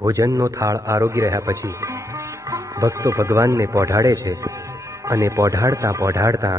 ભોજનનો થાળ આરોગી રહ્યા પછી ભક્તો ભગવાનને પોઢાડે છે અને પોઢાડતા પોઢાડતા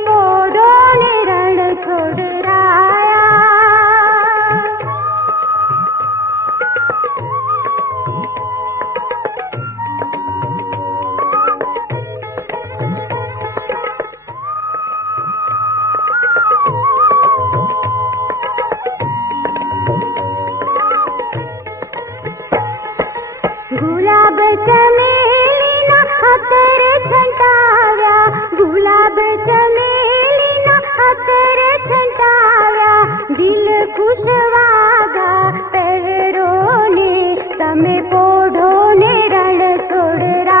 रो पोढो ने रणोड